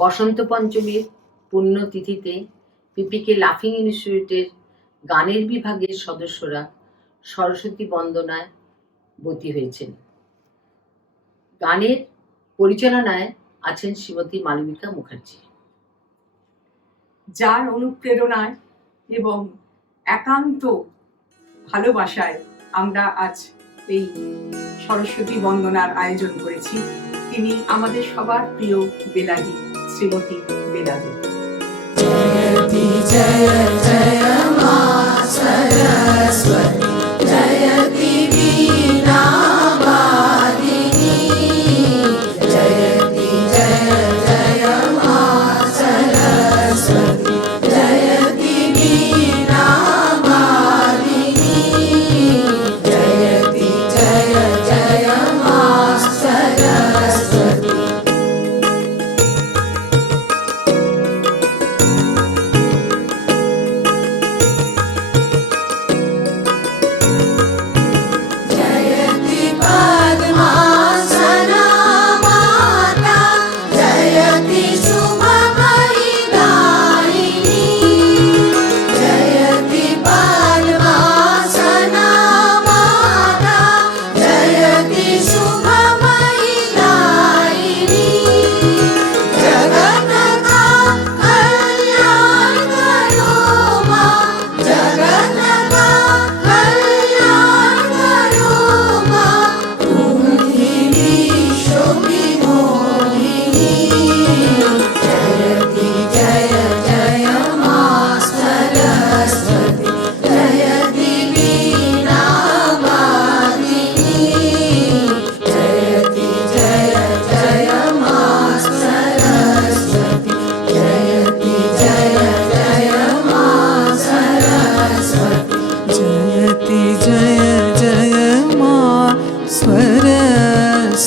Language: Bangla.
বসন্ত পঞ্চমীর পুণ্যতিথিতে পিপিকে লাফিং ইনস্টিটিউটের গানের বিভাগের সদস্যরা সরস্বতী বন্দনায় ব্রতী হয়েছেন। গানের পরিচালনায় আছেন শ্রীমতী মালবিকা মুখার্জি। যার অনুপ্রেরণায় এবং একান্ত ভালোবাসায় আমরা আজ এই সরস্বতী বন্দনার আয়োজন করেছি। তিনি আমাদের সবার প্রিয় বেলাদি, শ্রীমতী বেলাদি। जयति जय जय मा सरस्वती जयति वीणा वादिनी जयति जय जय मा सरस्वती जयति वीणा वादिनी जयति जय जय मा सरस्वती। जयति पद्मासना माता जयति शुभमयि दायिनी जयति पद्मासना माता जयति शुभमयि दायिनी जगत का कल्याण करो मां जगत का कल्याण करो मां तुम ही विश्व विमोहिनी जयति जय जय मां सरस्वती जयति वीणा वादिनी जयति जय जय मां सरस्वती जयति जय जय मां सरस्वती जयति जय जय मा सरस्वती।